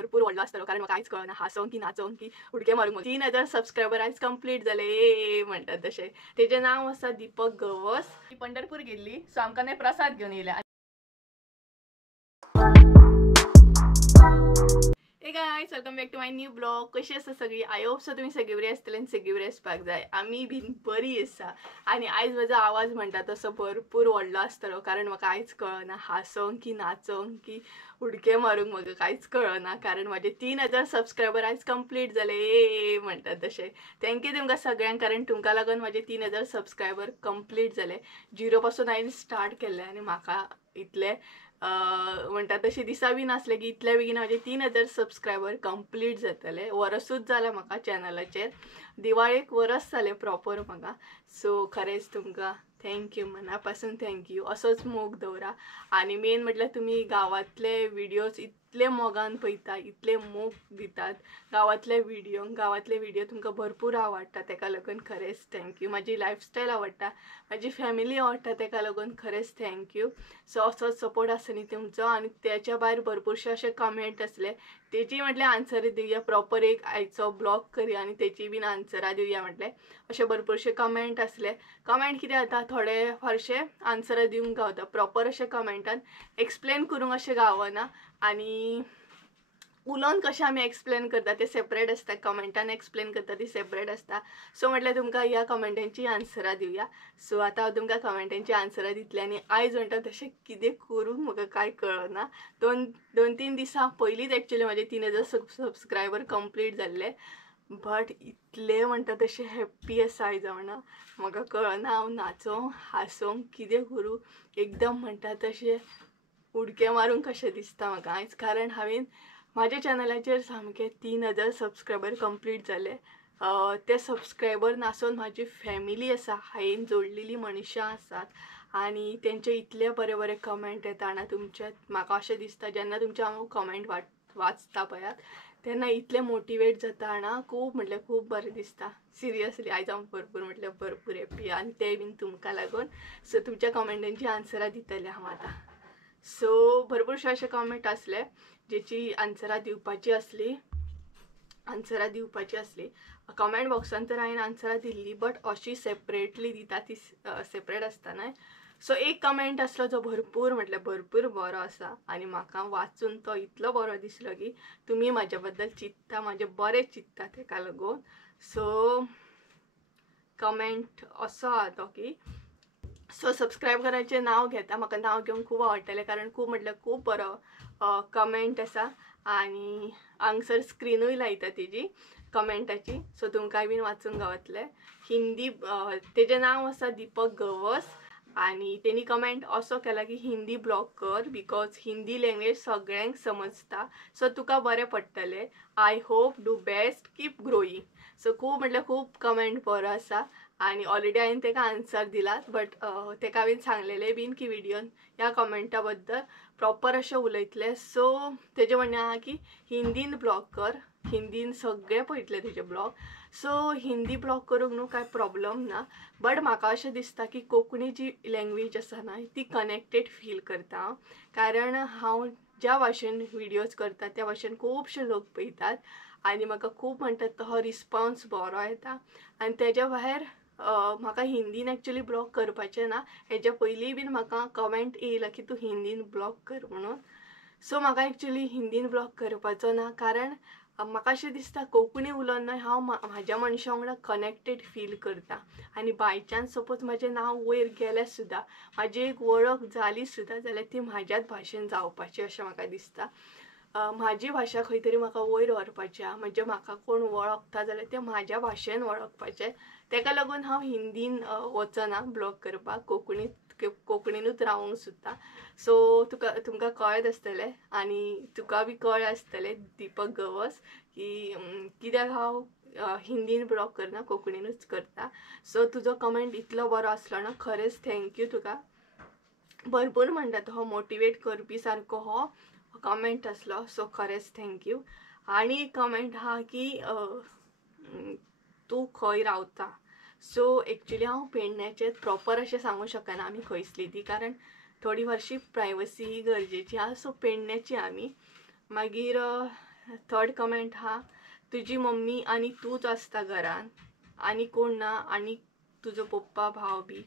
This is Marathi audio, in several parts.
भरपूर व्हडलो आसतलो कारण म्हाका कांयच कळना हांसोंक की नाचोंक की उडके मारूंक 3000 सबस्क्रायबर आयज कंप्लीट जाले म्हणटात तशें. तेजें नांव आसा दीपक गवस. ती पंढरपूर गेल्ली सो आमकां न्हय प्रसाद घेवन येयल्या. Hey guys welcome back to my new blog. कशी आसा सगळी? आय होप सो तुमी सगळी बरी आसतली आनी सगळी बरी आसपाक जाय. आमी बीन बरी आसा. आनी आयज म्हजो आवाज म्हणटा तसो भरपूर व्हडलो आसतलो कारण म्हाका आयज कळना हांसोंक की नाचोंक की उडके मारूंक म्हाका कांयच कळना कारण म्हाजे 3000 सबस्क्रायबर आयज कंप्लीट जाले म्हणटात तशें. थँक्यू तुमकां सगळ्यांक कारण तुमकां लागून म्हाजे 3000 सबस्क्रायबर कंप्लीट जाले. 0 पासून हांवें स्टार्ट केल्लें आनी म्हाका इतले म्हणटा तशें दिसा बी नासले की इतल्या बेगीन म्हाजे 3000 सबस्क्रायबर कंप्लीट जातले. वरसूच जालें म्हाका चॅनलाचेर. दिवाळेक वरस जालें प्रॉपर म्हाका. सो खरेंच तुमकां थँक्यू, मना पासून थँक्यू. असोच मोग दवरा. आनी मेन म्हटल्यार तुमी गांवांतले विडियोज इतले मोगान पळयता, इतले मोग दितात गांवांतले व्हिडिओ तुमकां भरपूर आवडटा तेका लागून खरेंच थँक्यू. म्हाजी लायफस्टायल आवडटा, म्हाजी फॅमिली आवडटा तेका लागून खरेंच थँक्यू. सो असोच सपोर्ट आसा न्ही तुमचो. आनी त्याच्या भायर भरपूरशे अशे कमेंट आसले तेजी म्हटल्यार आन्सर दिवया. प्रॉपर एक आयचो ब्लॉग करया आनी तेची बीन आन्सरां दिवया म्हटलें. अशे भरपूरशे कमेंट आसले. कमेंट कितें जाता थोडे फारशे आन्सरां दिवंक गावता. प्रॉपर अशे कमेंटान एक्सप्लेन करूंक अशें गावना. आनी उलोवन कशें आमी एक्सप्लेन करता तें सेपरेट आसता, कमेंटान एक्सप्लेन करता ती सेपरेट आसता. सो म्हटल्यार तुमकां ह्या कमेंटांची आन्सरां दिवया. सो आतां हांव तुमकां कमेंटांची आन्सरां दितलें. आनी आयज म्हणटा तशें कितें करूं म्हाका कांय कळना. दोन तीन दिसां पयलींच एक्चुअली म्हाजे 3000 सबस्क्रायबर कंप्लीट जाल्ले. बट इतले म्हणटा तशें हॅप्पी आसा आयज हांव. म्हाका कळना हांव नाचोंक हांसोंक कितें करूं. एकदम म्हणटा तशें उडके मारूंक कशें दिसता म्हाका आयज कारण हांवें म्हाज्या चॅनलाचेर सामके 3000 सबस्क्रायबर कंप्लीट जाले. ते सबस्क्रायबर नासून म्हाजी फॅमिली आसा, हांवें जोडलेली मनशां आसात आनी तेंचे इतले बरे बरे कमेंट येता ना तुमचे. म्हाका अशें दिसता जेन्ना तुमचे हांव कमेंट वाचता पळयात तेन्ना इतले मोटिवेट जाता ना, खूब म्हटल्यार खूब बरें दिसता. सिरियसली आयज हांव भरपूर म्हटल्यार भरपूर हॅप्पी आनी ते बीन तुमकां लागून. सो तुमच्या कमेंटांची आन्सरां दितलें हांव आतां. सो भरपूरशे अशे कमेंट आसले जेची आन्सरां दिवपाची आसली. कमेंट बॉक्सान तर हांवें आन्सरां दिल्ली बट अशी सेपरेटली दिता ती सेपरेट आसता न्हय. सो एक कमेंट आसलो जो भरपूर म्हटल्यार भरपूर बरो आसा आनी म्हाका वाचून तो इतलो बरो दिसलो की तुमी म्हाज्या बद्दल चिंतता, म्हाजें बरें चिंतता तेका लागून. सो कमेंट असो आहा तो की सो सबस्क्रायबराचें नांव घेता. म्हाका नांव घेवंक खूब आवडटलें कारण खूब म्हटल्यार खूब बरो कमेंट आसा आनी हांगसर स्क्रीनूय लायता तेजी कमेंटाची. सो तुमकांय बीन वाचूंक गावतलें. हिंदी तेजें नांव आसा दीपक गवस आनी तेणी कमेंट असो केला की हिंदी ब्लॉग कर बिकॉज हिंदी लँग्वेज सगळ्यांक समजता सो तुका बरें पडटलें. I hope do best keep growing. So खूब म्हटल्यार खूब कमेंट बरो आसा आनी ऑलरेडी हांवें तेका आन्सर दिलात बट तेका हांवें सांगलेलें बीन की विडियोन ह्या कमेंटा बद्दल प्रॉपर अशें उलयतलें. सो तेजें म्हणणें आहा की हिंदीन ब्लॉग कर, हिंदीन सगळे पळयतले तुजे ब्लॉग. सो हिंदी ब्लॉग करूंक न्हू कांय प्रॉब्लम ना बट म्हाका अशें दिसता की कोंकणी जी लँग्वेज आसा ना ती कनेक्टेड फील करता हांव. कारण हांव ज्या भाशेन विडियोज करता त्या भाशेन खुबशे लोक पळयतात आनी म्हाका खूब म्हणटात तो रिस्पॉन्स बरो येता. आनी तेज्या भायर म्हाका हिंदीन एक्चुअली ब्लॉग करपाचें ना. हेज्या पयलीं बीन म्हाका कमेंट येयला की तूं हिंदीन ब्लॉग कर म्हणून. सो म्हाका एक्चुअली हिंदीन ब्लॉग करपाचो ना कारण म्हाका अशें दिसता कोंकणी उलोवन न्हय हांव म्हाज्या मनशां वांगडा कनेक्टेड फील करता. आनी बाय चान्स सपोज म्हाजें नांव वयर गेलें सुद्दां, म्हाजी एक वळख जाली सुद्दां जाल्यार ती म्हाज्याच भाशेन जावपाची अशें म्हाका दिसता. म्हाजी भाशा खंय तरी म्हाका वयर व्हरपाची आहा. म्हणजे म्हाका कोण वळखता जाल्यार ते म्हाज्या भाशेन वळखपाचें. तेका लागून हांव हिंदीन वचना ब्लॉग करपाक, कोंकणीनूच रावूंक सोदता. सो तुमकां कळत आसतलें आनी तुका बी कळ्ळें आसतलें दीपक गवस की कित्याक हांव हिंदीन ब्लॉग करना कोंकणीनूच करता. सो तुजो कमेंट इतलो बरो आसलो ना खरेंच थँक्यू तुका. भरपूर म्हणटा तो मोटिवेट करपी सारको हो कमेंट आसलो. सो खरेंच थँक्यू. आनी कमेंट आहा की तूं खंय रावता. सो एक्चुअली हांव पेडण्याचें प्रॉपर अशें सांगूं शकना आमी खंयसली ती कारण थोडी फारशी प्रायवसी गरजेची आहा. सो पेडण्याची आमी मागीर थर्ड कमेंट हा, तुझी मम्मी आणि तूच असता घरान आणि कोण ना, आणि तुझो पप्पा भाव बी.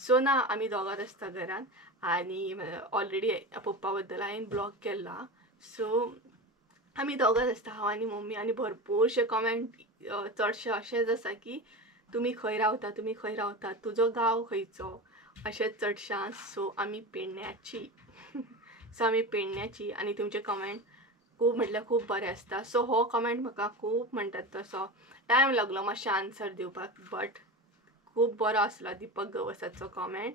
सो ना आम्ही दोगांच असता घरान आणि ऑलरेडी पप्पा बद्दल हांवें ब्लॉग केला. सो आम्ही दोगांच असता, हांव आनी मम्मी. आणि भरपूरशे कमेंट चडशे अशेंच आसा की तुम्ही खंय रावता, तुम्ही खंय रावता, तुजो गांव खंयचो, अशेंच चडशे. सो आमी पेडण्याची सो आमी पेडण्याची. आणि तुमचे कमेंट खूब म्हटल्यार खूब बरे आसता. सो हो कमेंट म्हाका खूब म्हणटात तसो टायम लागलो मातशें आन्सर दिवपाक, बट खूब बरो आसलो दिपक गवसाचो कमेंट.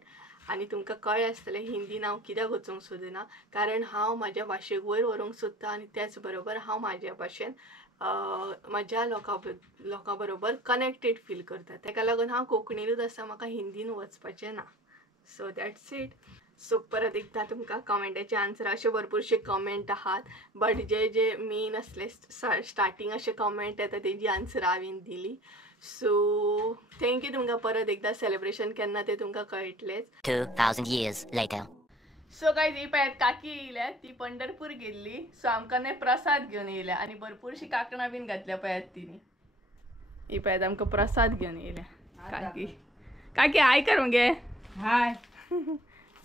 आणि तुमकां कळ्ळें आसतलें हिंदीन हांव कित्याक वचूंक सोदिना, कारण हांव म्हाज्या भाशेक वयर व्हरूंक सोदता आणि त्याच बरोबर हांव म्हाज्या भाशेन म्हाज्या लोकां बरोबर कनेक्टेड फील करता. ताका लागून हांव कोंकणीनूच आसा, म्हाका हिंदीन वचपाचें ना. So that's it. सो परत एकदा तुमकां कमेंटाचे आन्सर, अशे भरपूरशे कमेंट आहात, बट जे मेन असले स्टार्टींग अशे कमेंट येता तेजी आन्सर हांवें दिली. सो थँक्यू तुमकां परत एकदा. सेलिब्रेशन केन्ना ते तुमकां कळटलेच. 2000 years later. सो गायज ही पळयात काकी येयल्या, ती पंढरपूर गेल्ली. सो आमकां न्हय प्रसाद घेवन येयल्या आणि भरपूरशी काकणां बीन घातल्या पळयात तिणी. ही पळयात आमकां प्रसाद घेवन येयल्या काकी. काकी हाय कर मगे. हाय.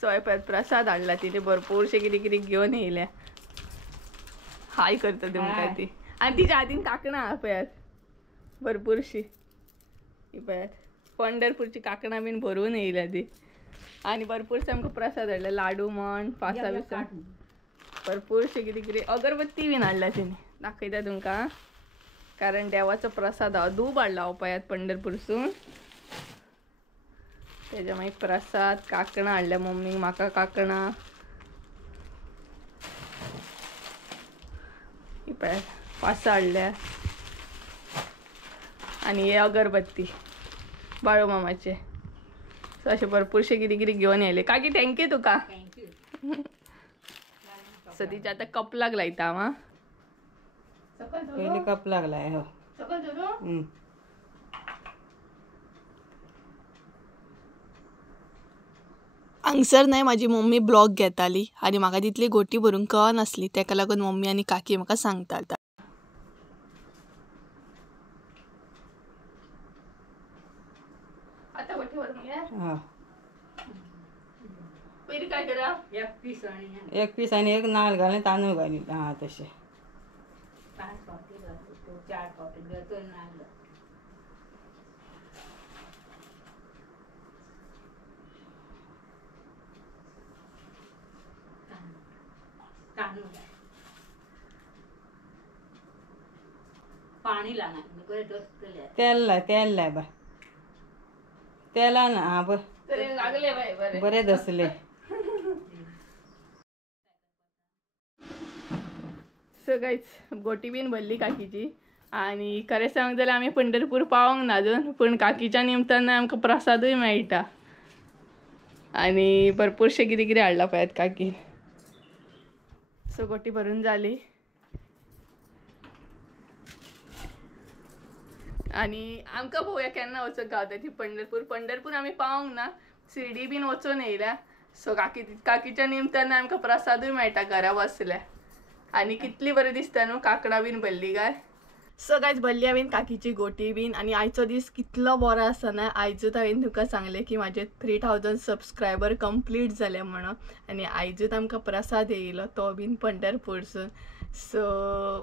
सो हे पळयात प्रसाद हाडला तिने, भरपूरशे कितें कितें घेवन येयल्या. हाय करता तुमकां ती. आणि तिच्या हातीन काकणां आहा पळयात भरपूरशी. ही पळयात पंढरपूरची काकणां बीन भरून येयल्या ती. आणि भरपूरशे आमकां प्रसाद हाडला, लाडू म्हण, पासा बिसा, भरपूरशे कितें कितें. अगरबत्ती बीन हाडला तिने, दाखयता तुमकां, कारण देवाचो प्रसाद हा. दूब हाडला हो पळयात पंढरपूरसून. तेच्या मागीर प्रसाद, काकणां हाडल्या मम्मीक, म्हाका काकणां. ही पळयात पासा हाडल्या. आणि हे अगरबत्ती बाळू मामाचे. सो असे भरपूरशे कितें कितें घेवन येयले. काकी थँक्यू तुका. सो तिच्या आतां कपलाक लायता हांव. पयलीं कप लागलाय. हो. हांगसर न्हय म्हाजी मम्मी ब्लॉग घेताली आनी म्हाका तितली गोटी भरूंक कळनासली, तेका लागून मम्मी आनी काकी म्हाका सांगताली. पयलीं काय करा, एक पीस आणि एक नाल्ल घालून तांदूळ घाली. हा तशें. पाणी लाना तेल लाय बाय. तेलान हा लागले बाय बरे दसले. सो गायज गोटी बीन भरली काकीची. आणि खरें सांग जाल्यार आमी पंढरपूर पावोंक ना अजून, पूण काकीच्या निमतान आमकां प्रसादूय मेळटा. आणि भरपूरशे कितें कितें हाडला पळयात काकी. सो गोटी भरून जाली. आणि आमकां पळोवया केन्ना वचूंक गावता ती पंढरपूर आमी पावोंक ना, शिर्डी बीन वचून येयल्या. सो काकीच्या निमतान आमकां प्रसादूय मेळटा घरा बसल्या. आणि कितली बरें दिसता न्हू काकणां बीन भरली काय. सो गायज भरली हांवें काकीची गोटी बीन. आणि आयचो दीस कितलो बरो आसा ना. आयजूच हांवें तुमकां सांगलें की म्हाजे 3000 सबस्क्रायबर कंप्लीट जाले म्हणून. आणि आयजूच आमकां प्रसाद येयलो तो बीन पंढरपूरसून. सो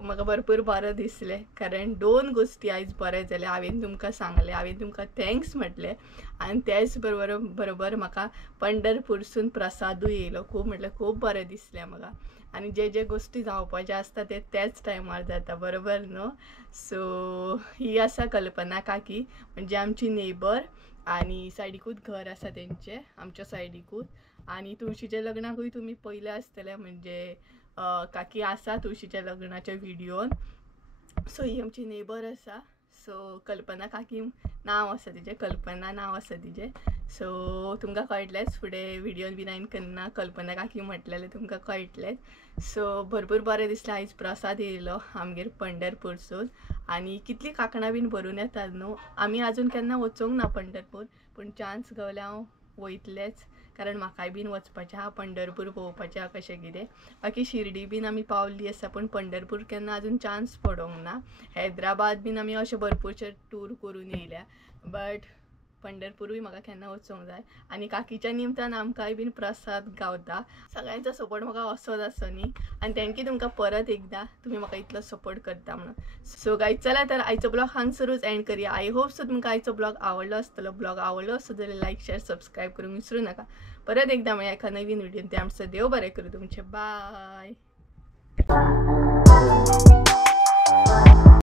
म्हाका भरपूर बरें दिसलें, कारण 2 गोश्टी आयज बरें जाले. हांवें तुमकां सांगलें, हांवें तुमकां थँक्स म्हटलें, आनी त्याच बरोबर म्हाका पंढरपूरसून प्रसादूय येयलो. खूब म्हटल्यार खूब बरें दिसलें म्हाका. आणि जे गोष्टी जावपाचे आसता त्याच टायमार जाता, बरोबर न्हू. सो ही आसा कल्पना काकी, म्हणजे आमची नेबर. आणि सायडीकूच घर आसा तेंचे, आमच्या सायडीकूच. आणि तुळशीच्या लग्नाकूय तुमी पयले आसतले, म्हणजे काकी आसा तुळशीच्या लग्नाच्या व्हिडिओन. सो ही आमची नेबर आसा. सो कल्पना काकी नांव आसा तिचें, कल्पना नांव आसा तिचें. सो तुमकां कळटलेंच फुडें व्हिडिओन बीन हांवें केन्ना कल्पना काकी म्हटलेलें तुमकां कळटलेंच. सो भरपूर बरें दिसलें. आयज प्रसाद येयलो आमगेर पंढरपूरसून. आणि कितली काकणां बीन भरून येतात न्हू. आमी आजून केन्ना वचोंक ना पंढरपूर, पूण चान्स गावल्यार हांव वयतलेंच, कारण म्हाकाय बीन वचपाचें आहा पंढरपूर पळोवपाचें आहा कशें कितें. बाकी शिर्डी बीन आमी पावल्ली आसा पूण पंढरपूर केन्ना अजून चान्स पडोंक ना. हैदराबाद बीन आमी अशें भरपूरशे टूर करून येयल्या बट पंढरपूरूय म्हाका केन्ना वचूंक जाय. आनी काकीच्या निमतान आमकांय बीन प्रसाद गावता. सगळ्यांचो सपोर्ट म्हाका असोच आसो न्ही आनी थँक्यू तुमकां परत एकदा तुम्ही म्हाका इतलो सपोर्ट करता म्हणून. सो गायज चला तर आयचो ब्लॉग हांगसरूच एंड करूया. आय होप सो तुमकां आयचो ब्लॉग आवडलो आसतलो. ब्लॉग आवडलो आसत जाल्यार लायक शेअर सबस्क्राईब करूंक विसरू नका. परत एकदा मेळया एका नवीन व्हिडिओन. ते आमचं देव बरें करूं तुमचे. बाय.